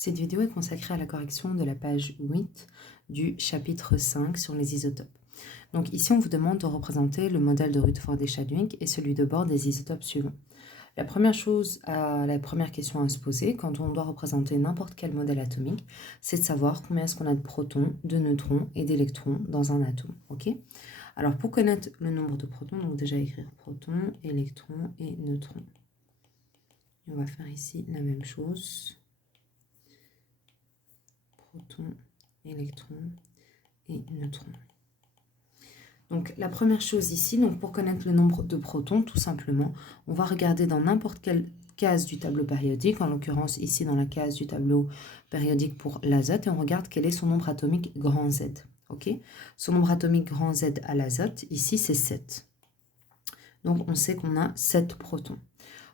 Cette vidéo est consacrée à la correction de la page 8 du chapitre 5 sur les isotopes. Donc ici, on vous demande de représenter le modèle de Rutherford et Chadwick et celui de Bohr des isotopes suivants. La première question à se poser quand on doit représenter n'importe quel modèle atomique, c'est de savoir combien est-ce qu'on a de protons, de neutrons et d'électrons dans un atome. Ok ? Alors pour connaître le nombre de protons, donc déjà écrire protons, électrons et neutrons. On va faire ici la même chose. Protons, électrons et neutrons. Donc la première chose ici, donc pour connaître le nombre de protons, tout simplement, on va regarder dans n'importe quelle case du tableau périodique, en l'occurrence ici dans la case du tableau périodique pour l'azote, et on regarde quel est son nombre atomique grand Z. Ok, son nombre atomique grand Z à l'azote, ici c'est 7. Donc on sait qu'on a 7 protons.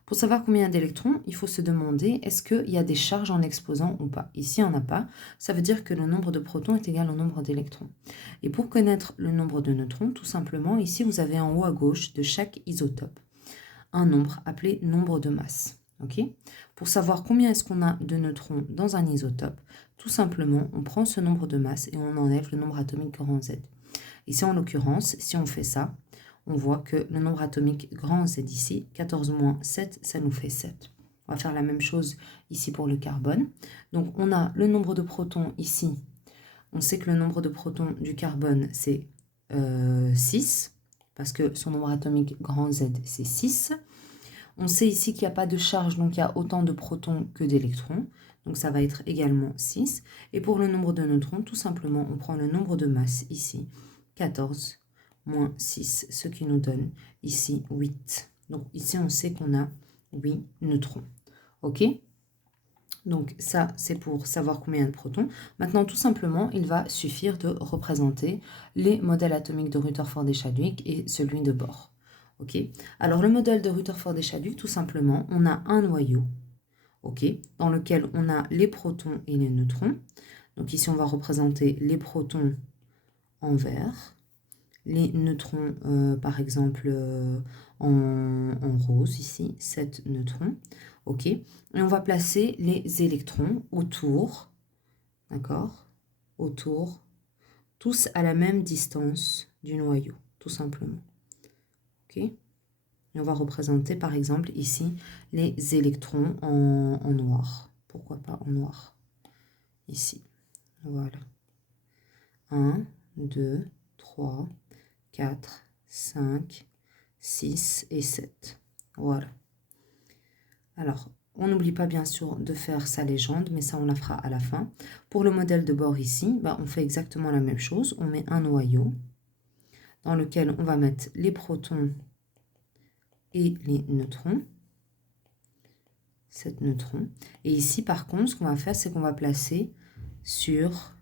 Pour savoir combien d'électrons, il faut se demander est-ce qu'il y a des charges en exposant ou pas. Ici, il n'y en a pas. Ça veut dire que le nombre de protons est égal au nombre d'électrons. Et pour connaître le nombre de neutrons, tout simplement, ici, vous avez en haut à gauche de chaque isotope un nombre appelé nombre de masse. Okay, pour savoir combien est-ce qu'on a de neutrons dans un isotope, tout simplement, on prend ce nombre de masse et on enlève le nombre atomique grand Z. Ici, en l'occurrence, si on fait ça, on voit que le nombre atomique grand Z ici, 14 moins 7, ça nous fait 7. On va faire la même chose ici pour le carbone. Donc, on a le nombre de protons ici. On sait que le nombre de protons du carbone, c'est 6, parce que son nombre atomique grand Z, c'est 6. On sait ici qu'il n'y a pas de charge, donc il y a autant de protons que d'électrons. Donc, ça va être également 6. Et pour le nombre de neutrons, tout simplement, on prend le nombre de masse ici, 14 moins 6, ce qui nous donne ici 8. Donc ici, on sait qu'on a 8 neutrons. OK ? Donc ça, c'est pour savoir combien de protons. Maintenant, tout simplement, il va suffire de représenter les modèles atomiques de Rutherford et Chadwick et celui de Bohr. OK ? Alors, le modèle de Rutherford et Chadwick, tout simplement, on a un noyau, OK, dans lequel on a les protons et les neutrons. Donc ici, on va représenter les protons en vert, les neutrons, par exemple, en rose, ici, 7 neutrons. OK. Et on va placer les électrons autour, d'accord, autour, tous à la même distance du noyau, tout simplement. OK. Et on va représenter, par exemple, ici, les électrons en noir. Pourquoi pas en noir? Ici. Voilà. 1, 2, 3, 4, 5, 6 et 7. Voilà. Alors, on n'oublie pas bien sûr de faire sa légende, mais ça on la fera à la fin. Pour le modèle de Bohr ici, on fait exactement la même chose. On met un noyau dans lequel on va mettre les protons et les neutrons. 7 neutrons. Et ici, par contre, ce qu'on va faire, c'est qu'on va placer sur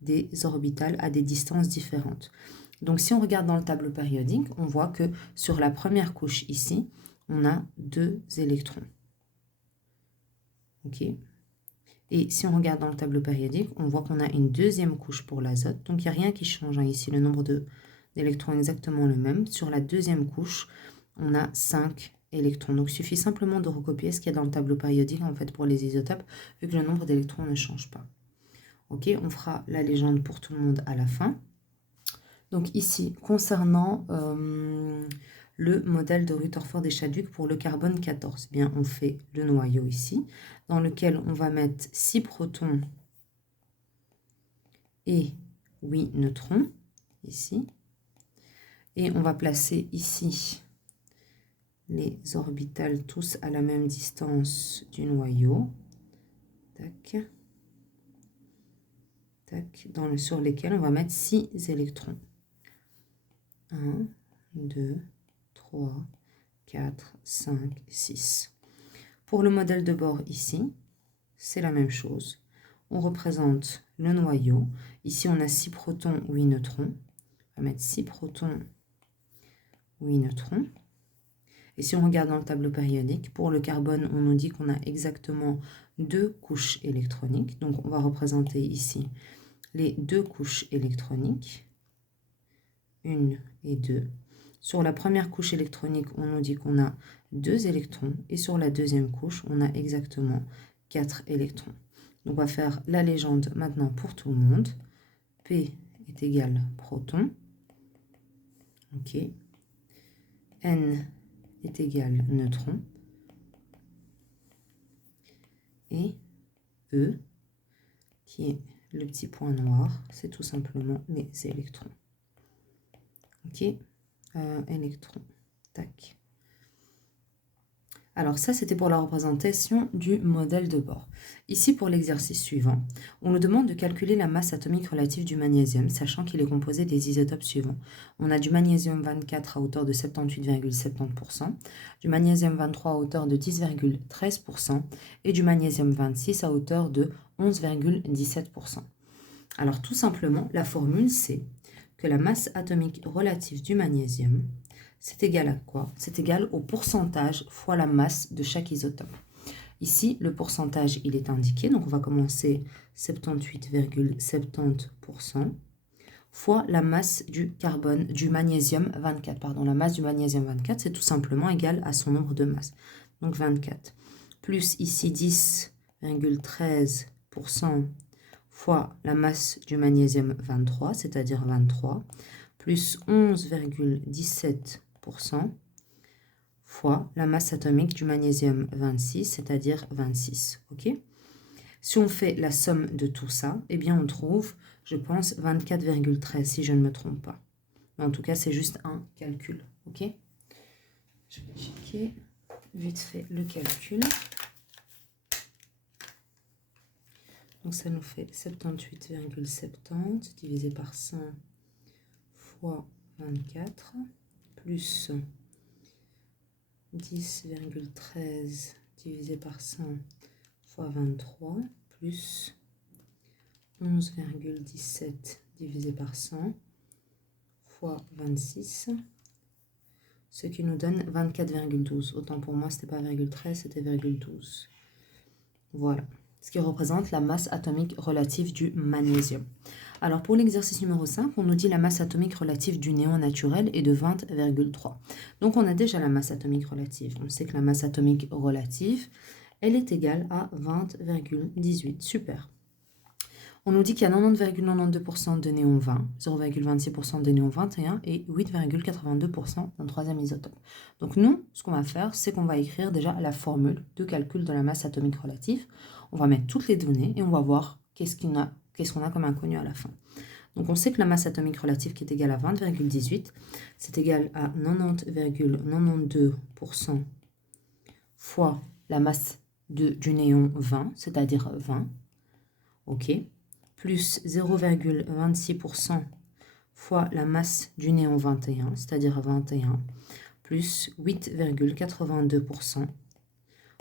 des orbitales à des distances différentes. Donc, si on regarde dans le tableau périodique, on voit que sur la première couche ici, on a 2 électrons. OK. Et si on regarde dans le tableau périodique, on voit qu'on a une deuxième couche pour l'azote. Donc, il n'y a rien qui change ici. Le nombre d'électrons est exactement le même. Sur la deuxième couche, on a 5 électrons. Donc, il suffit simplement de recopier ce qu'il y a dans le tableau périodique en fait pour les isotopes, vu que le nombre d'électrons ne change pas. OK, on fera la légende pour tout le monde à la fin. Donc ici, concernant le modèle de Rutherford et Chadwick pour le carbone 14, bien, on fait le noyau ici, dans lequel on va mettre 6 protons et 8 neutrons, ici. Et on va placer ici les orbitales tous à la même distance du noyau. Tac. Tac, sur lesquels on va mettre 6 électrons. 1, 2, 3, 4, 5, 6. Pour le modèle de Bohr ici, c'est la même chose. On représente le noyau. Ici, on a 6 protons, 8 neutrons. On va mettre 6 protons, 8 neutrons. Et si on regarde dans le tableau périodique, pour le carbone, on nous dit qu'on a exactement 2 couches électroniques. Donc, on va représenter ici les 2 couches électroniques. 1 et 2. Sur la première couche électronique, on nous dit qu'on a 2 électrons. Et sur la deuxième couche, on a exactement 4 électrons. Donc, on va faire la légende maintenant pour tout le monde. P est égal proton. OK. N est égal neutron. Et E, qui est le petit point noir, c'est tout simplement les électrons. OK. Électrons. Tac. Alors ça, c'était pour la représentation du modèle de bord. Ici, pour l'exercice suivant, on nous demande de calculer la masse atomique relative du magnésium, sachant qu'il est composé des isotopes suivants. On a du magnésium 24 à hauteur de 78,70%, du magnésium 23 à hauteur de 10,13% et du magnésium 26 à hauteur de 11,17%. Alors tout simplement, la formule, c'est que la masse atomique relative du magnésium, c'est égal à quoi? C'est égal au pourcentage fois la masse de chaque isotope. Ici, le pourcentage, il est indiqué. Donc, on va commencer 78,70% fois la masse du carbone, du magnésium 24. Pardon, la masse du magnésium 24, c'est tout simplement égal à son nombre de masses. Donc, 24. Plus ici, 10,13% fois la masse du magnésium 23, c'est-à-dire 23, plus 11,17% fois la masse atomique du magnésium 26, c'est-à-dire 26. Ok? Si on fait la somme de tout ça, eh bien on trouve, je pense, 24,13 si je ne me trompe pas. Mais en tout cas, c'est juste un calcul. Ok? Je vais checker vite fait le calcul. Donc ça nous fait 78,70 divisé par 100 fois 24 plus 10,13 divisé par 100 fois 23 plus 11,17 divisé par 100 fois 26, ce qui nous donne 24,12. Autant pour moi, ce n'était pas 0,13, c'était 0,12. Voilà, ce qui représente la masse atomique relative du magnésium. Alors pour l'exercice numéro 5, on nous dit la masse atomique relative du néon naturel est de 20,3. Donc on a déjà la masse atomique relative. On sait que la masse atomique relative, elle est égale à 20,18. Super. On nous dit qu'il y a 90,92% de néon 20, 0,26% de néon 21 et 8,82% d'un troisième isotope. Donc nous, ce qu'on va faire, c'est qu'on va écrire déjà la formule de calcul de la masse atomique relative. On va mettre toutes les données et on va voir qu'est-ce qu'on a comme inconnu à la fin. Donc on sait que la masse atomique relative qui est égale à 20,18, c'est égal à 90,92% fois la masse du néon 20, c'est-à-dire 20, ok, plus 0,26% fois la masse du néon 21, c'est-à-dire 21, plus 8,82%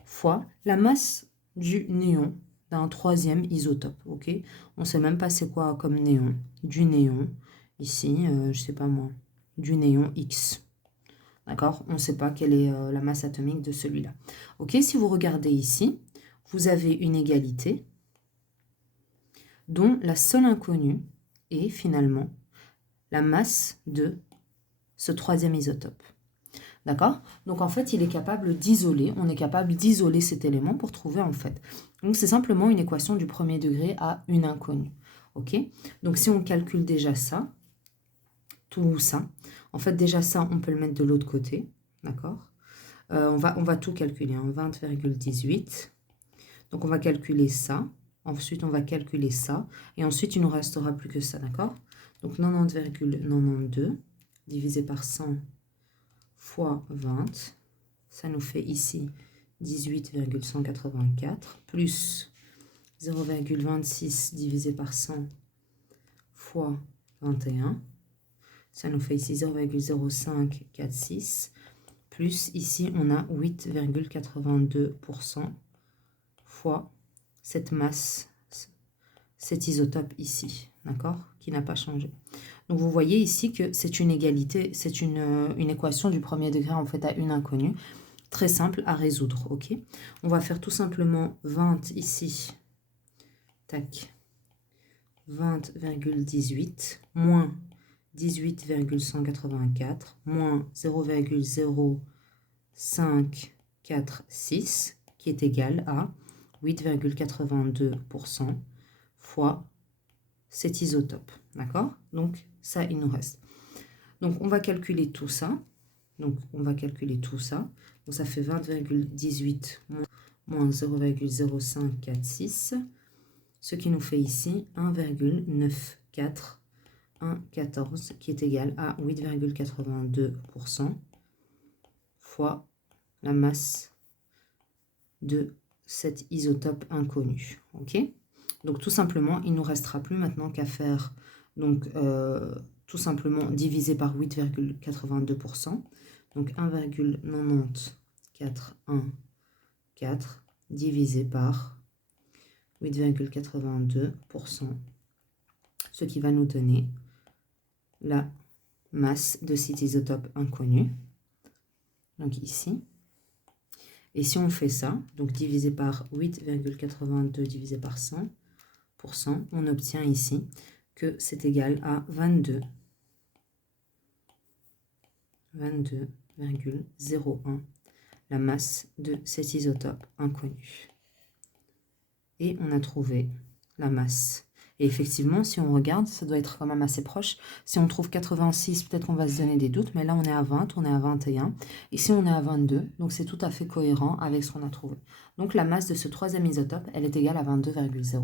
fois la masse du néon d'un troisième isotope, ok? On ne sait même pas c'est quoi comme néon. Du néon, ici, je ne sais pas moi, du néon X. D'accord? On ne sait pas quelle est la masse atomique de celui-là. Ok, si vous regardez ici, vous avez une égalité dont la seule inconnue est finalement la masse de ce troisième isotope. D'accord? Donc en fait, il est capable d'isoler, on est capable d'isoler cet élément pour trouver en fait. Donc c'est simplement une équation du premier degré à une inconnue. Ok? Donc si on calcule déjà ça, tout ça, en fait déjà ça, on peut le mettre de l'autre côté. D'accord? On va tout calculer, hein, 20,18. Donc on va calculer ça. Ensuite, on va calculer ça. Et ensuite, il ne nous restera plus que ça, d'accord? Donc 90,92 divisé par 100 fois 20. Ça nous fait ici 18,184 plus 0,26 divisé par 100 fois 21. Ça nous fait ici 0,0546 plus ici on a 8,82% fois cette masse, cet isotope ici, d'accord, qui n'a pas changé. Donc vous voyez ici que c'est une égalité, c'est une équation du premier degré en fait à une inconnue, très simple à résoudre, ok? On va faire tout simplement 20 ici, tac, 20,18 moins 18,184 moins 0,0546 qui est égal à 8,82% fois cet isotope. D'accord? Donc, ça, il nous reste. Donc, on va calculer tout ça. Donc, ça fait 20,18 moins 0,0546. Ce qui nous fait ici 1,94114 qui est égal à 8,82% fois la masse de cet isotope inconnu. Ok? Donc tout simplement, il ne nous restera plus maintenant qu'à faire donc, tout simplement diviser par 8,82%. Donc 1,90414 divisé par 8,82%, ce qui va nous donner la masse de cet isotope inconnu. Donc ici. Et si on fait ça, donc divisé par 8,82 divisé par 100%, on obtient ici que c'est égal à 22,01, la masse de cet isotope inconnu. Et on a trouvé la masse. Et effectivement, si on regarde, ça doit être quand même assez proche. Si on trouve 86, peut-être qu'on va se donner des doutes, mais là on est à 20, on est à 21. Ici on est à 22, donc c'est tout à fait cohérent avec ce qu'on a trouvé. Donc la masse de ce troisième isotope, elle est égale à 22,0.